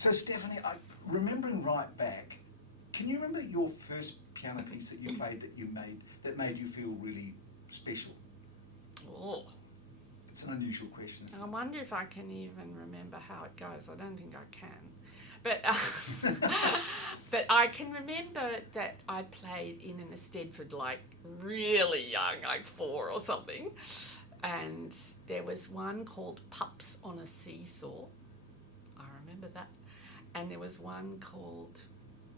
So Stephanie, remembering right back, can you remember your first piano piece that you played that made you feel really special? Oh. It's an unusual question. I wonder if I can even remember how it goes. I don't think I can. But but I can remember that I played in an Eisteddfod like really young, like 4 or something. And there was one called Pups on a Seesaw. I remember that. And there was one called,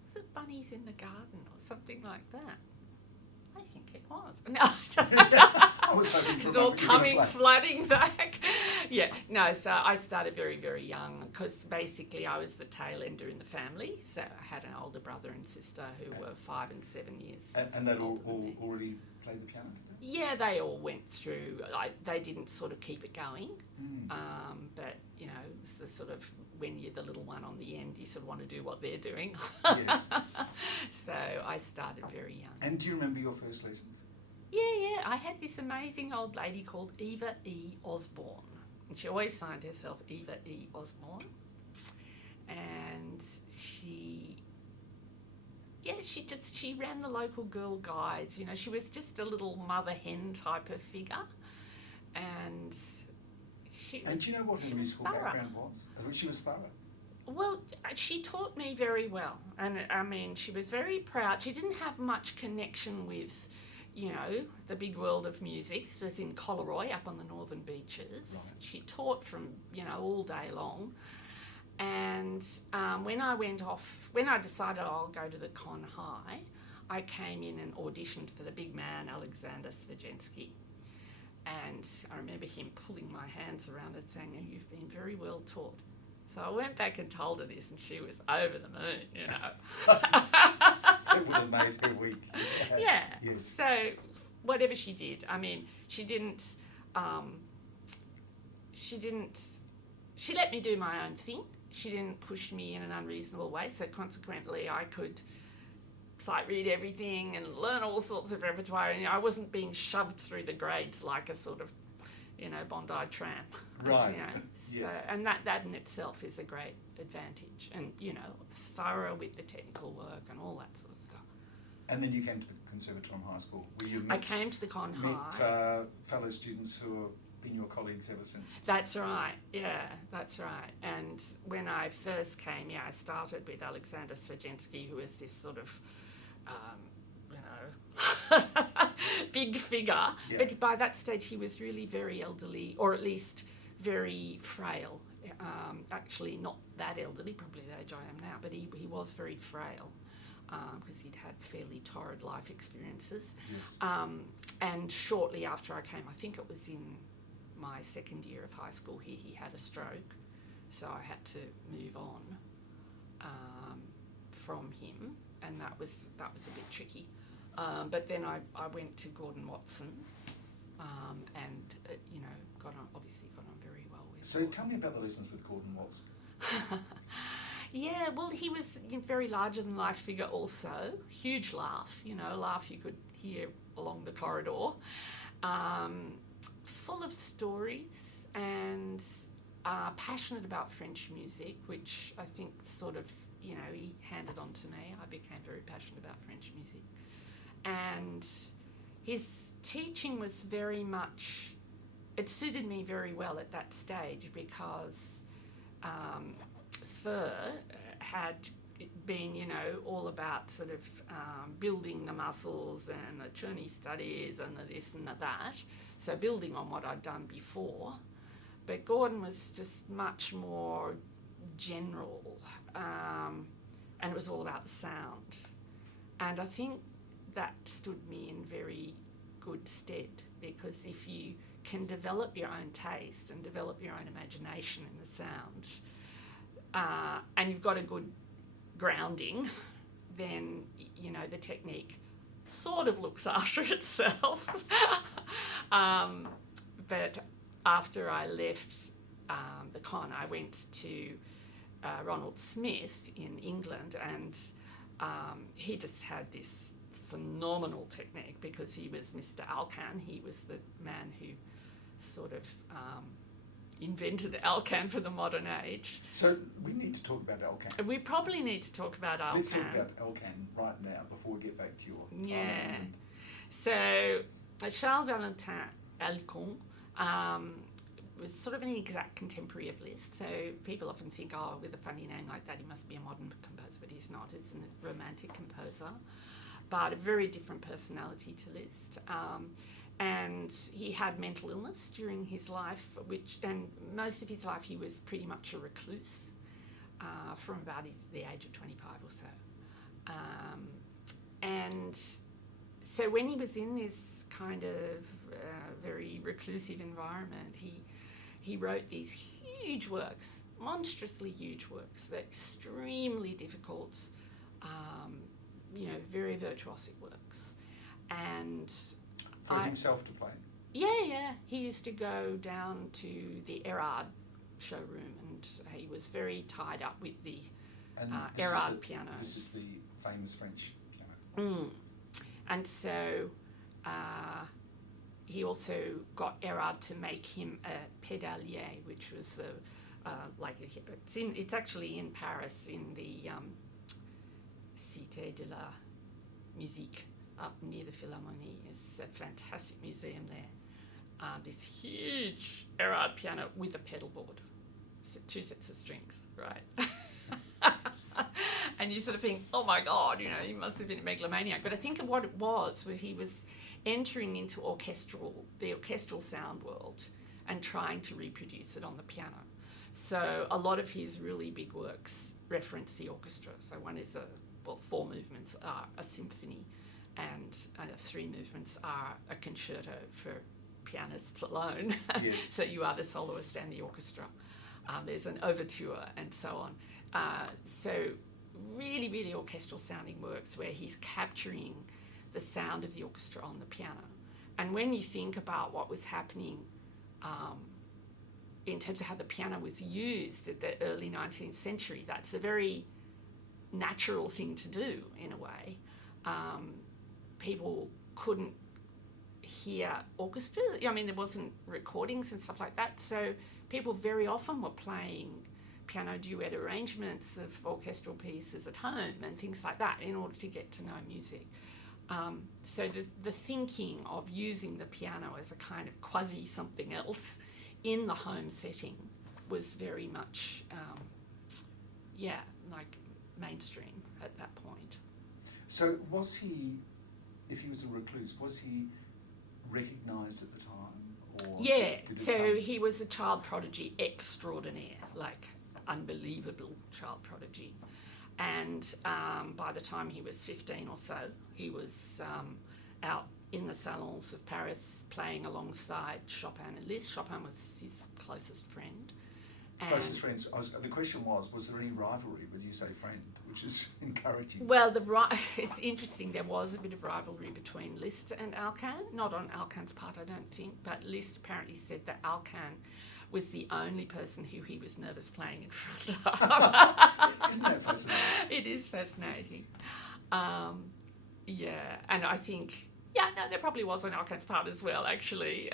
was it Bunnies in the Garden or something like that? I think it was. No, I was hoping for it's all coming flooding back. Yeah, no, so I started very, very young because basically I was the tail ender in the family. So I had an older brother and sister who were 5 and 7 years. And they'd all already played the piano? Yeah, they all went through. They didn't sort of keep it going, but you know, it's the sort of when you're the little one on the end, you sort of want to do what they're doing. Yes. So I started very young. And do you remember your first lessons? Yeah. I had this amazing old lady called Eva E. Osborne, and she always signed herself Eva E. Osborne, and she ran the local girl guides. You know, she was just a little mother hen type of figure, and she was. And do you know what her musical background was? She was thorough. Well, she taught me very well, and I mean, she was very proud. She didn't have much connection with, you know, the big world of music. This was in Collaroy, up on the northern beaches. Right. She taught from, you know, all day long. And when I decided I'll go to the Con High, I came in and auditioned for the big man, Alexander Svirjensky. And I remember him pulling my hands around and saying, "Oh, you've been very well taught." So I went back and told her this, and she was over the moon, you know. It would have made her week. Yeah. Yes. So whatever she did, I mean, she let me do my own thing. She didn't push me in an unreasonable way, so consequently I could sight read everything and learn all sorts of repertoire, and I wasn't being shoved through the grades like a sort of, you know, Bondi tram. Right. You know? Yes. So, and that in itself is a great advantage, and, you know, thorough with the technical work and all that sort of stuff. And then you came to the Conservatorium High School, where you met, I came to the Con High. Fellow students who have been your colleagues ever since. That's right, yeah, that's right. And when I first came, I started with Alexander Svirjensky, who was this sort of, you know, big figure. Yeah. But by that stage, he was really very elderly, or at least very frail. Actually, not that elderly, probably the age I am now, but he was very frail. Because he'd had fairly torrid life experiences. Yes. And shortly after I came, I think it was in my second year of high school here, he had a stroke. So I had to move on from him, and that was a bit tricky. But then I went to Gordon Watson, and you know, obviously got on very well with. So tell me about the lessons with Gordon Watson. Yeah, well, he was a very larger-than-life figure also. Huge laugh, you know, a laugh you could hear along the corridor. Full of stories and passionate about French music, which I think sort of, you know, he handed on to me. I became very passionate about French music. And his teaching was very much, it suited me very well at that stage because Svir had been, you know, all about sort of building the muscles and the Czerny studies and the this and the that, so building on what I'd done before. But Gordon was just much more general, and it was all about the sound. And I think that stood me in very good stead, because if you can develop your own taste and develop your own imagination in the sound, and you've got a good grounding, then, you know, the technique sort of looks after itself. But after I left the Con, I went to Ronald Smith in England, and he just had this phenomenal technique because he was Mr. Alkan. He was the man who sort of invented Alkan for the modern age. So we need to talk about Alkan. We probably need to talk about Alkan. Let's talk about Alkan right now before we get back to your Yeah. So Charles Alkan was sort of an exact contemporary of Liszt. So people often think, oh, with a funny name like that, he must be a modern composer, but he's not. It's a romantic composer, but a very different personality to Liszt. And he had mental illness during his life, and most of his life he was pretty much a recluse from about the age of 25 or so. And so when he was in this kind of very reclusive environment, he wrote these huge works, monstrously huge works, they're extremely difficult, very virtuosic works. And for himself to play? Yeah. He used to go down to the Erard showroom, and he was very tied up with the Erard pianos. This is the famous French piano. And so he also got Erard to make him a pédalier, which was it's actually in Paris in the Cité de la Musique up near the Philharmonie. It's a fantastic museum there. This huge Erard piano with a pedal board, so 2 sets of strings, right? And you sort of think, oh my God, he must have been a megalomaniac. But I think what it was he was entering into the orchestral sound world and trying to reproduce it on the piano. So a lot of his really big works reference the orchestra. So one is 4 movements are a symphony, and 3 movements are a concerto for pianists alone. Yes. So you are the soloist and the orchestra. There's an overture and so on. So really, really orchestral sounding works where he's capturing the sound of the orchestra on the piano. And when you think about what was happening in terms of how the piano was used at the early 19th century, that's a very natural thing to do in a way. People couldn't hear orchestra. I mean, there wasn't recordings and stuff like that, so people very often were playing piano duet arrangements of orchestral pieces at home and things like that in order to get to know music. So the thinking of using the piano as a kind of quasi something else in the home setting was very much, mainstream at that point. So was he, if he was a recluse, was he recognised at the time? Or yeah, so he was a child prodigy extraordinaire, unbelievable child prodigy. And by the time he was 15 or so, he was out in the salons of Paris playing alongside Chopin and Liszt. Chopin was his closest friend. Closest friends. The question was there any rivalry? Would you say friend, which is encouraging? Well, it's interesting. There was a bit of rivalry between Liszt and Alkan. Not on Alkan's part, I don't think, but Liszt apparently said that Alkan was the only person who he was nervous playing in front of. Isn't that fascinating? It is fascinating. And I think, there probably was on Alkan's part as well, actually.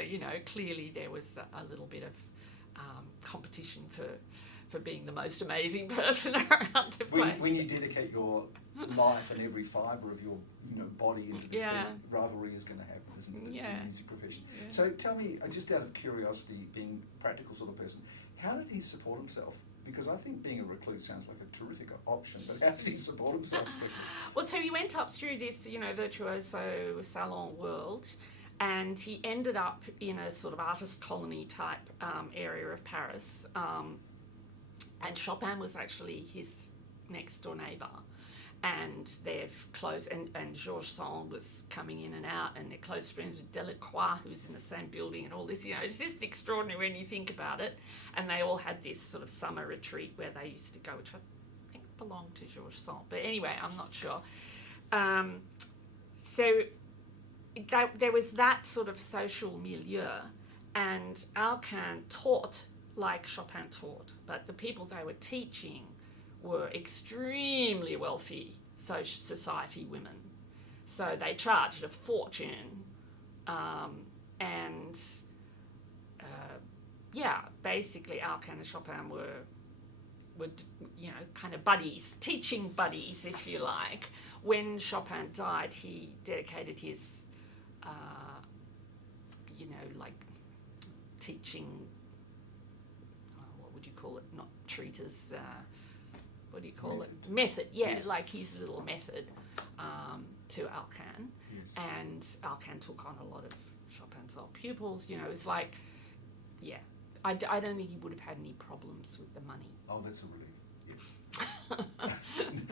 Clearly there was a little bit of competition for being the most amazing person around the place. When you dedicate your life and every fibre of your body into this, rivalry is going to happen, isn't it, in the music profession? Yeah. So tell me, just out of curiosity, being a practical sort of person, how did he support himself? Because I think being a recluse sounds like a terrific option, but how did he support himself? Well, so he went up through this, virtuoso salon world, and he ended up in a sort of artist colony type area of Paris. And Chopin was actually his next door neighbour. And they've close, and Georges Sand was coming in and out, and they're close friends with Delacroix, who's in the same building, and all this. It's just extraordinary when you think about it. And they all had this sort of summer retreat where they used to go, which I think belonged to Georges Sand. But anyway, I'm not sure. So there was that sort of social milieu, and Alkan taught like Chopin taught, but the people they were teaching were extremely wealthy society women. So they charged a fortune, basically Alkan and Chopin were you know, kind of buddies, teaching buddies, if you like. When Chopin died, he dedicated his, you know, like teaching, what would you call it? Not treatise, what do you call it? Method, yeah, yes. Like his little method to Alkan. Yes. And Alkan took on a lot of Chopin's old pupils, you know, it's like, yeah. I don't think he would have had any problems with the money. Oh, that's a relief, yes.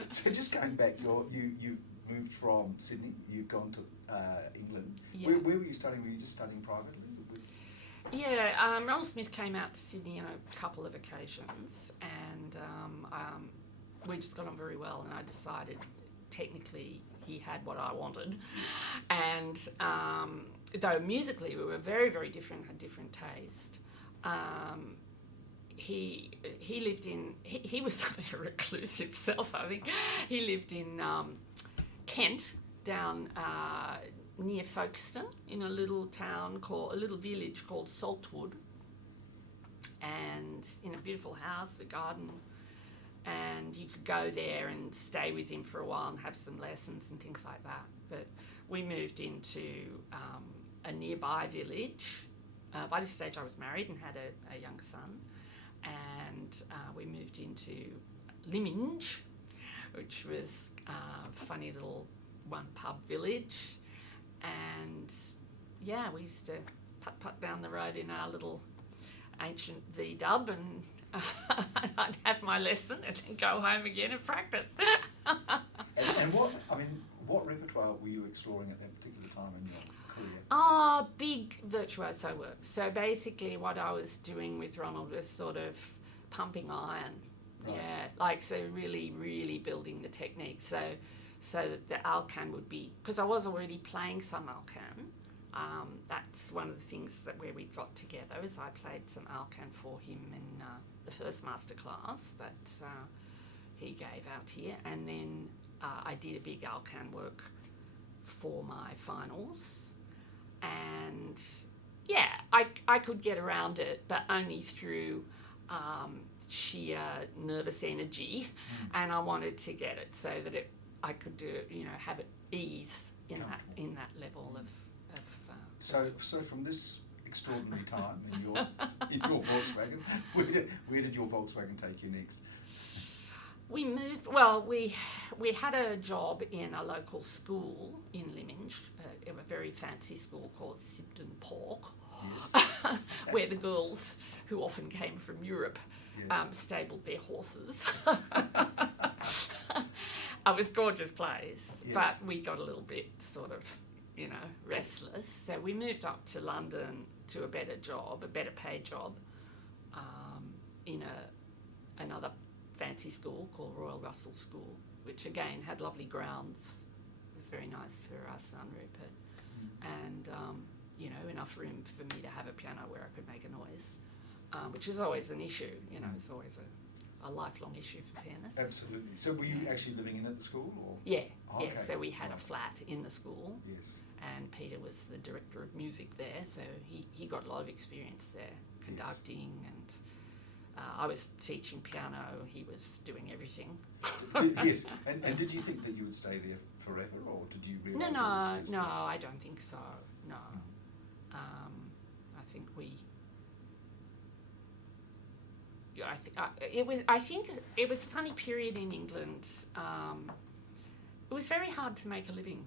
So just going back, you've moved from Sydney, you've gone to England. Yeah. Where were you studying? Were you just studying privately? Yeah, Ronald Smith came out to Sydney on a couple of occasions, and we just got on very well, and I decided technically he had what I wanted. And though musically we were very, very different, had different taste. He lived in, he was a recluse himself, I think. He lived in Kent, down near Folkestone, in a little village called Saltwood, and in a beautiful house, a garden, and you could go there and stay with him for a while and have some lessons and things like that. But we moved into a nearby village. By this stage I was married and had a young son, and we moved into Lyminge, which was a funny little one-pub village, and yeah, we used to putt down the road in our little ancient V-dub, and I'd have my lesson and then go home again and practice. and what repertoire were you exploring at that particular time in your career? Big virtuoso work. So basically what I was doing with Ronald was sort of pumping iron. Right. Yeah, like, so really, really building the technique. So that the Alkan would be, because I was already playing some Alkan. That's one of the things that where we got together, is I played some Alkan for him in the first masterclass that he gave out here, and then I did a big Alkan work for my finals. And yeah, I could get around it, but only through sheer nervous energy, and I wanted to get it so that I could do it, you know, have it ease in that level of So from this extraordinary time in your Volkswagen, where did your Volkswagen take you next? We moved. Well, we had a job in a local school in Lyminge, a very fancy school called Sibden Park, yes. Where the girls, who often came from Europe, yes. Stabled their horses. It was a gorgeous place, yes. But we got a little bit sort of, you know, restless. So we moved up to London to a better job, a better paid job, in another fancy school called Royal Russell School, which again had lovely grounds. It was very nice for our son Rupert, and you know, enough room for me to have a piano where I could make a noise, which is always an issue. You know, it's always a lifelong issue for pianists. Absolutely. So were you actually living in at the school, or? Yeah, oh, okay. Yeah. So we had a flat in the school. Yes. And Peter was the director of music there, so he got a lot of experience there, conducting, yes. And I was teaching piano, he was doing everything. Yes, and did you think that you would stay there forever, or did you realise? No, I don't think so, no. I think it was a funny period in England. It was very hard to make a living,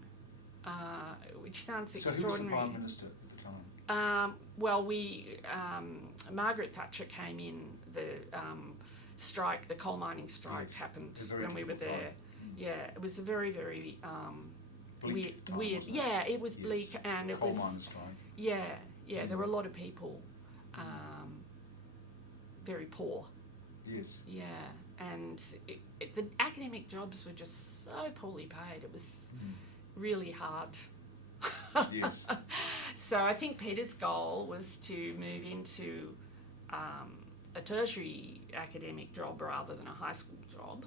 which sounds extraordinary. So who was the Prime Minister at the time? Well, Margaret Thatcher came in, the strike, the coal mining strike, yes. Happened when we were there. Time. Yeah, it was a very, very weird. Yeah, it was bleak, yes. And it coal was. Miners strike. Yeah, there were a lot of people very poor. Yes. Yeah, and the academic jobs were just so poorly paid. It was really hard. Yes. So I think Peter's goal was to move into a tertiary academic job rather than a high school job.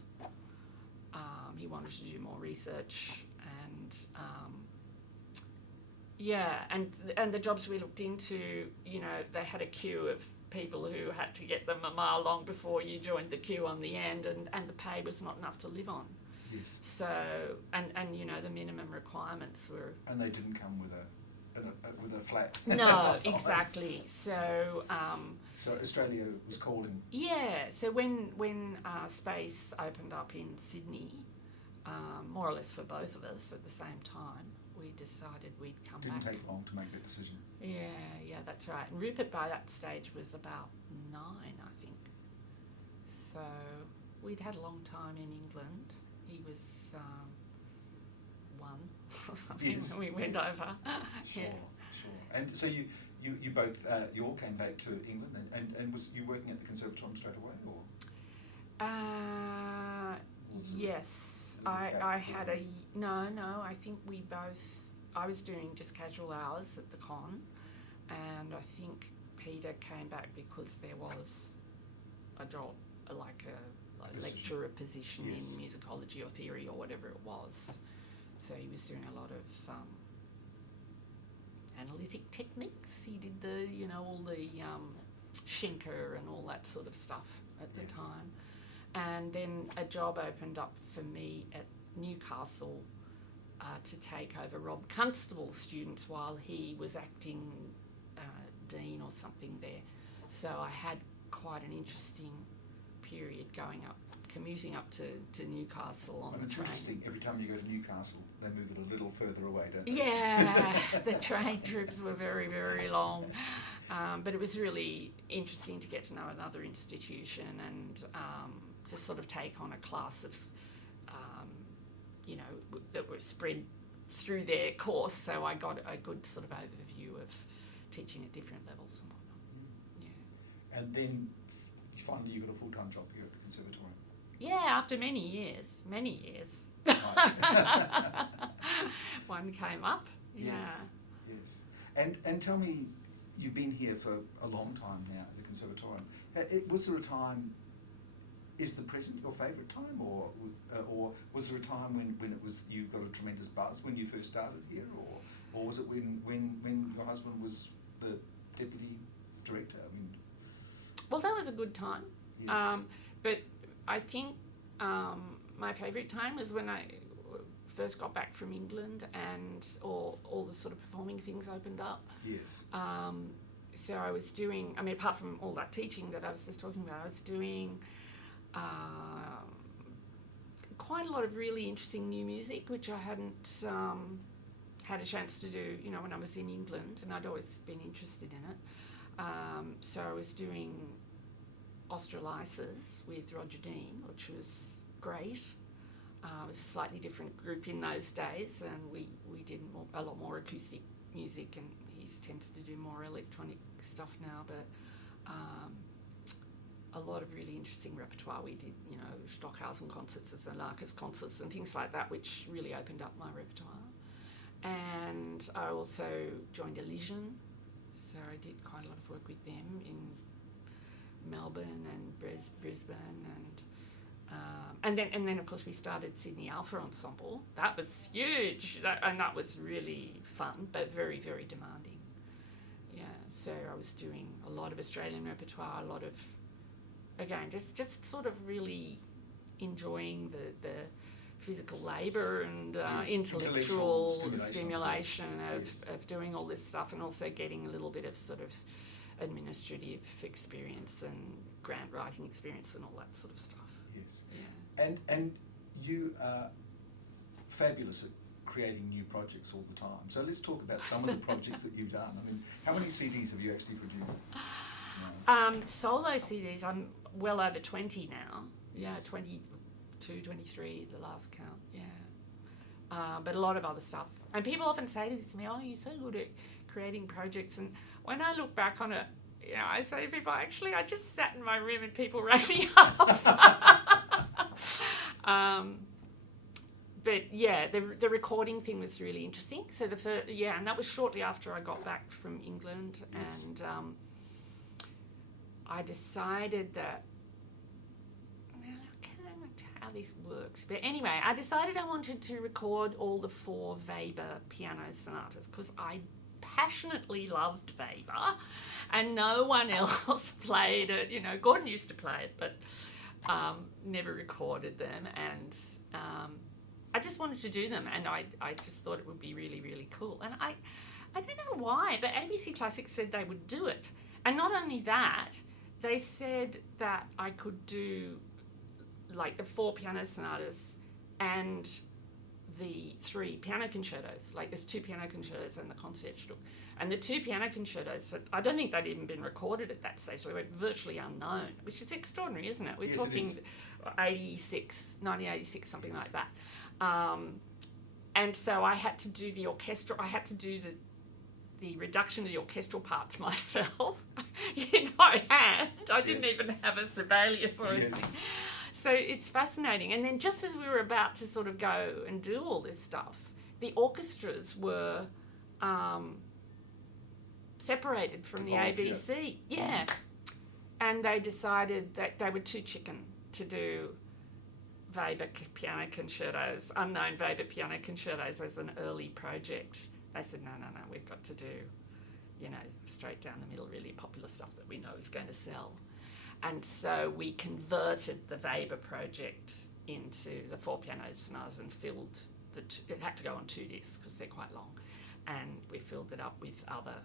He wanted to do more research, and and the jobs we looked into, you know, they had a queue of people who had to get them a mile long before you joined the queue on the end, and the pay was not enough to live on. Yes. So, and the minimum requirements were... And they didn't come with a flat. No, exactly. So... so Australia was calling. Yeah. So when space opened up in Sydney, more or less for both of us at the same time, we decided we'd come back. Didn't take long to make that decision. Yeah, that's right. And Rupert by that stage was about 9, I think. So we'd had a long time in England. He was 1 or something when we went over. Sure. And so you both, you all came back to England, and was you working at the Conservatorium straight away, or? Yes. I had a... No, I think we both... I was doing just casual hours at the con, and I think Peter came back because there was a job, like a lecturer position in musicology or theory or whatever it was. So he was doing a lot of analytic techniques. He did all the Schenker and all that sort of stuff at the time. And then a job opened up for me at Newcastle to take over Rob Constable's students while he was acting dean or something there. So I had quite an interesting period commuting up to Newcastle on the train. It's interesting, every time you go to Newcastle, they move it a little further away, don't they? Yeah, the train trips were very, very long. But it was really interesting to get to know another institution and to sort of take on a class of, that were spread through their course. So I got a good sort of overview of teaching at different levels and whatnot. Yeah. And then finally you got a full-time job here at the Conservatorium. Yeah, after many years. Right. One came up. Yes. And tell me, you've been here for a long time now at the Conservatorium. Was there a time? Is the present your favourite time, or was there a time when it was you got a tremendous buzz when you first started here, or was it when your husband was the deputy director? I mean, well, that was a good time. Yes. But I think my favourite time was when I first got back from England and all the sort of performing things opened up. Yes. So I was doing, apart from all that teaching that I was just talking about, I was doing quite a lot of really interesting new music, which I hadn't had a chance to do, when I was in England, and I'd always been interested in it. So I was doing Australises with Roger Dean, which was great. It was a slightly different group in those days, and we did a lot more acoustic music, and he tends to do more electronic stuff now, but a lot of really interesting repertoire. We did, Stockhausen concerts and Larkus concerts and things like that, which really opened up my repertoire. And I also joined Elysian, so I did quite a lot of work with them in Melbourne and Brisbane, and then of course we started Sydney Alpha Ensemble. That was huge, and that was really fun, but very, very demanding. Yeah, so I was doing a lot of Australian repertoire, a lot of, again, just sort of really enjoying the physical labour and intellectual stimulation of doing all this stuff, and also getting a little bit of sort of administrative experience and grant writing experience and all that sort of stuff. Yes. Yeah. And you are fabulous at creating new projects all the time. So let's talk about some of the projects that you've done. I mean, how many CDs have you actually produced? Solo CDs, I'm well over 20 now. Yes. Yeah, 22, 23, the last count, yeah. But a lot of other stuff. And people often say this to me, oh, you're so good at creating projects. And when I look back on it, I say to people, actually, I just sat in my room and people rang me up. But yeah, the recording thing was really interesting. So and that was shortly after I got back from England. Yes. And I decided that, I can't remember how this works, but anyway, I decided I wanted to record all the 4 Weber piano sonatas because I passionately loved Weber, and no one else played it. You know, Gordon used to play it, but never recorded them, and I just wanted to do them, and I just thought it would be really, really cool. And I don't know why, but ABC Classics said they would do it. And not only that, they said that I could do like the 4 piano sonatas and the 3 piano concertos. Like there's 2 piano concertos and the Concertstück. And the 2 piano concertos, I don't think they'd even been recorded at that stage. They were virtually unknown, which is extraordinary, isn't it? We're talking 1986, something like that. And so I had to do the orchestral, I had to do the reduction of the orchestral parts myself. I didn't even have a Sibelius or anything. So it's fascinating. And then just as we were about to sort of go and do all this stuff, the orchestras were separated from the ABC. Yeah. And they decided that they were too chicken to do Weber piano concertos, unknown Weber piano concertos as an early project. They said, no, we've got to do, straight down the middle, really popular stuff that we know is going to sell. And so we converted the Weber project into the 4 piano sonatas and filled it had to go on 2 discs because they're quite long, and we filled it up with other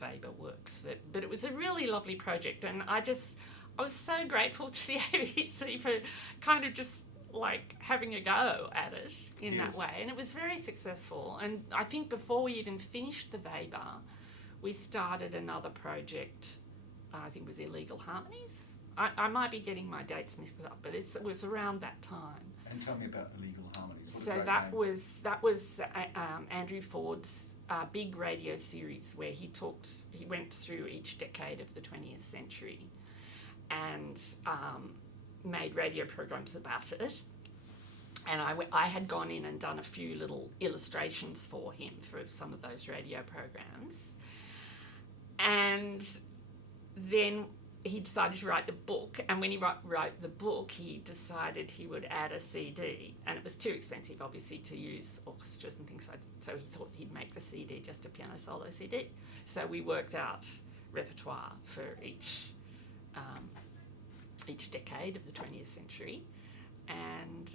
Weber works. But it was a really lovely project, and I was so grateful to the ABC for kind of just like having a go at it in that way, and it was very successful. And I think before we even finished the Weber, we started another project. I think it was Illegal Harmonies. I might be getting my dates mixed up, but it was around that time. And tell me about Illegal Harmonies. So that was Andrew Ford's big radio series where he went through each decade of the 20th century and made radio programs about it. And I had gone in and done a few little illustrations for him for some of those radio programs. And then he decided to write the book, and when he wrote the book, he decided he would add a CD, and it was too expensive, obviously, to use orchestras and things like that, so he thought he'd make the CD just a piano solo CD. So we worked out repertoire for each decade of the 20th century, and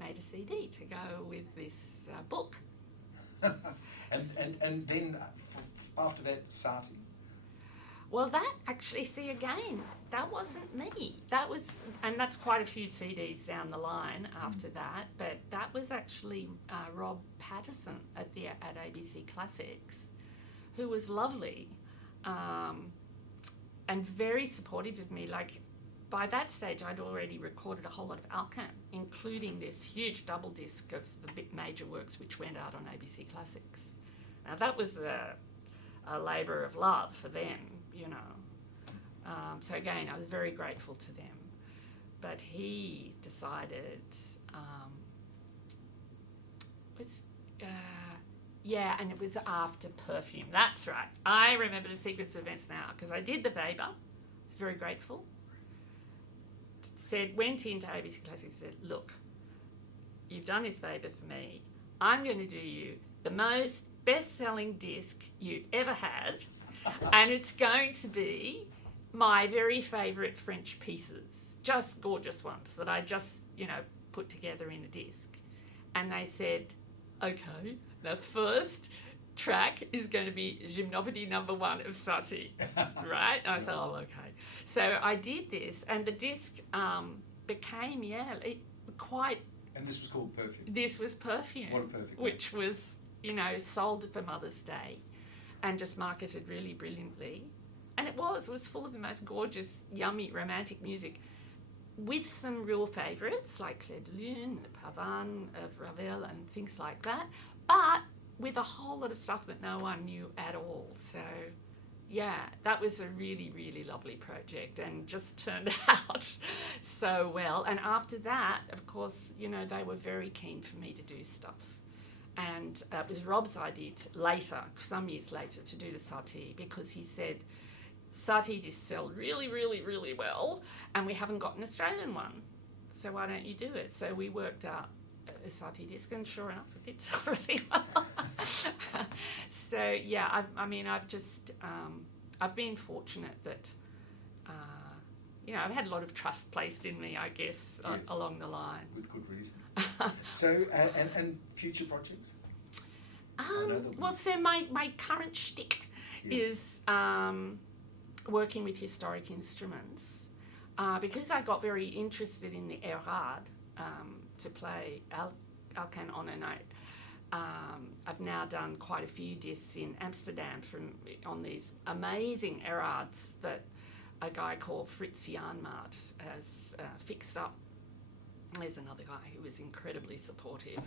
made a CD to go with this book. and then after that, Sati. Well, that actually, see again, that wasn't me. And that's quite a few CDs down the line after that. But that was actually Rob Patterson at ABC Classics, who was lovely, and very supportive of me. Like by that stage, I'd already recorded a whole lot of Alkan, including this huge double disc of the big major works which went out on ABC Classics. Now that was a labour of love for them. So again, I was very grateful to them. But he decided, and it was after Perfume. That's right. I remember the sequence of events now because I did the Weber. I was very grateful. Went into ABC Classics and said, look, you've done this Weber for me. I'm going to do you the most best-selling disc you've ever had. And it's going to be my very favourite French pieces, just gorgeous ones that I just, put together in a disc. And they said, okay, the first track is going to be Gymnopédie No. 1 of Satie, right? And I said, oh, okay. So I did this, and the disc became, quite... And this was called Perfume? This was Perfume. What a perfect which was, sold for Mother's Day. And just marketed really brilliantly. And it was full of the most gorgeous, yummy, romantic music with some real favourites like Clair de Lune, Pavane of Ravel and things like that, but with a whole lot of stuff that no one knew at all. So, that was a really, really lovely project and just turned out so well. And after that, of course, they were very keen for me to do stuff. And it was Rob's idea some years later, to do the Satie, because he said, Satie discs sell really, really, really well, and we haven't got an Australian one, so why don't you do it? So we worked out a Satie disc, and sure enough, it did sell really well. So yeah, I've just I've been fortunate that I've had a lot of trust placed in me, I guess, Yes. Along the line. With good reason. So and future projects? Well, so my current shtick is working with historic instruments because I got very interested in the Erard to play Alkan on, and I've now done quite a few discs in Amsterdam on these amazing Erads that a guy called Fritz Janmaat has fixed up. There's another guy who was incredibly supportive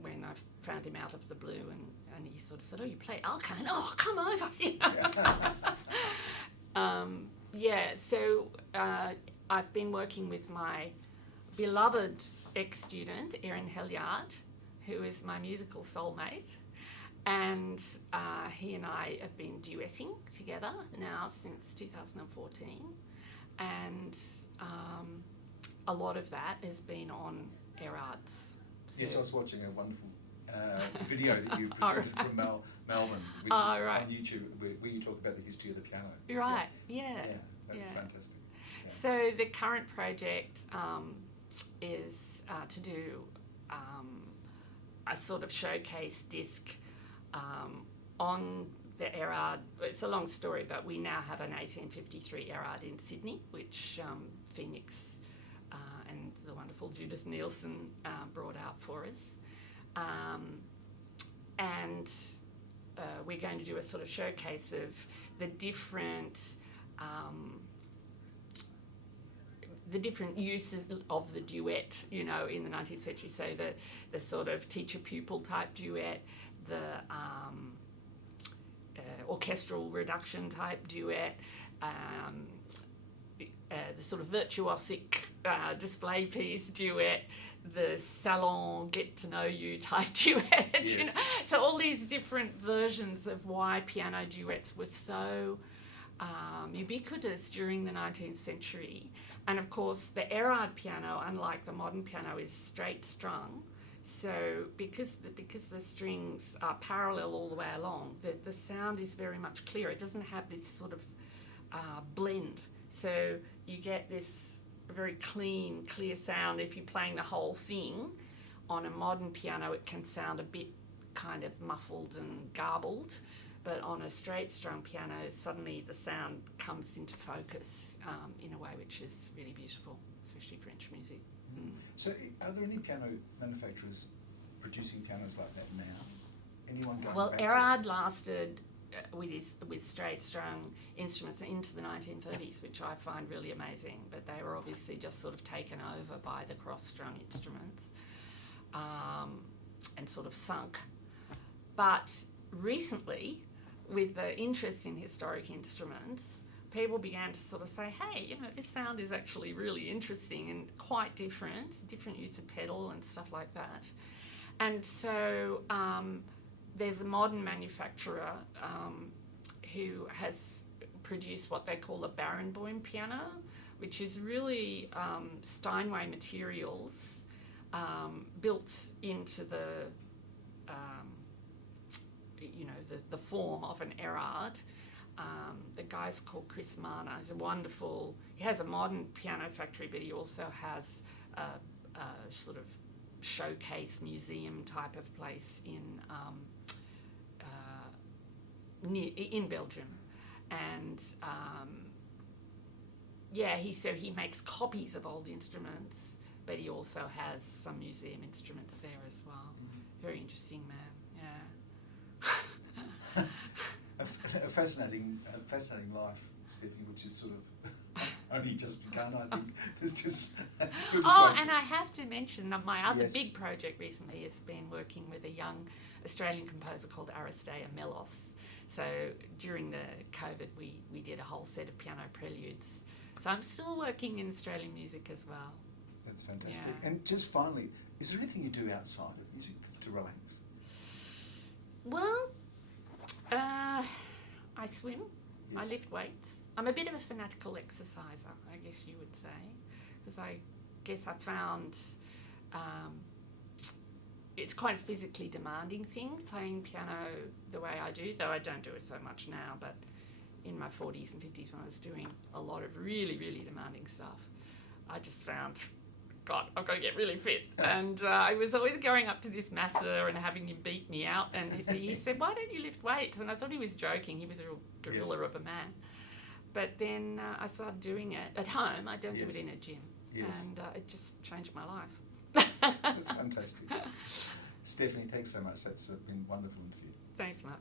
when I found him out of the blue, and he sort of said, "Oh, you play Alkan? Oh, come over." So I've been working with my beloved ex-student, Erin Helyard, who is my musical soulmate, and he and I have been duetting together now since 2014, and a lot of that has been on Erads. So yes, I was watching a wonderful video that you presented from Melbourne, which is on YouTube, where you talk about the history of the piano. Right, That's fantastic. Yeah. So the current project is to do a sort of showcase disc on the Erard. It's a long story, but we now have an 1853 Erard in Sydney, which Phoenix and the wonderful Judith Nielsen brought out for us. And we're going to do a sort of showcase of the different uses of the duet, in the 19th century. So the sort of teacher-pupil type duet, the orchestral reduction type duet, the sort of virtuosic display piece duet, the salon get-to-know-you type duet. Yes. So all these different versions of why piano duets were so ubiquitous during the 19th century. And of course, the Erard piano, unlike the modern piano, is straight strung. So because the strings are parallel all the way along, the sound is very much clear. It doesn't have this sort of blend. So you get this very clear sound. If you're playing the whole thing on a modern piano, it can sound a bit kind of muffled and garbled. But on a straight strung piano, suddenly the sound comes into focus in a way which is really beautiful, especially French music. Mm. So are there any piano manufacturers producing pianos like that now? Anyone going Well, back Erard lasted with straight strung instruments into the 1930s, which I find really amazing, but they were obviously just sort of taken over by the cross strung instruments and sort of sunk. But recently, with the interest in historic instruments, people began to sort of say, hey, this sound is actually really interesting and quite different use of pedal and stuff like that. And so there's a modern manufacturer who has produced what they call a Barenboim piano, which is really Steinway materials built into the form of an Erard. The guy's called Chris Marner. He has a modern piano factory, but he also has a sort of showcase museum type of place in Belgium. And he makes copies of old instruments, but he also has some museum instruments there as well. Mm-hmm. Very interesting man. a fascinating life, Stephanie, which is sort of only just begun, I think. It's just and I have to mention that my other big project recently has been working with a young Australian composer called Aristea Melos. So during the COVID, we did a whole set of piano preludes. So I'm still working in Australian music as well. That's fantastic. Yeah. And just finally, is there anything you do outside of music to relax? Well, I swim, I lift weights. I'm a bit of a fanatical exerciser, I guess you would say, because I guess I found it's quite a physically demanding thing, playing piano the way I do, though I don't do it so much now, but in my 40s and 50s when I was doing a lot of really, really demanding stuff, I just found, God, I've got to get really fit. And I was always going up to this masser and having him beat me out, and he said, why don't you lift weights? And I thought he was joking. He was a real gorilla of a man. But then I started doing it at home. I don't do it in a gym. And it just changed my life. That's fantastic. Stephanie, thanks so much. That's been a wonderful interview. Thanks, Mark.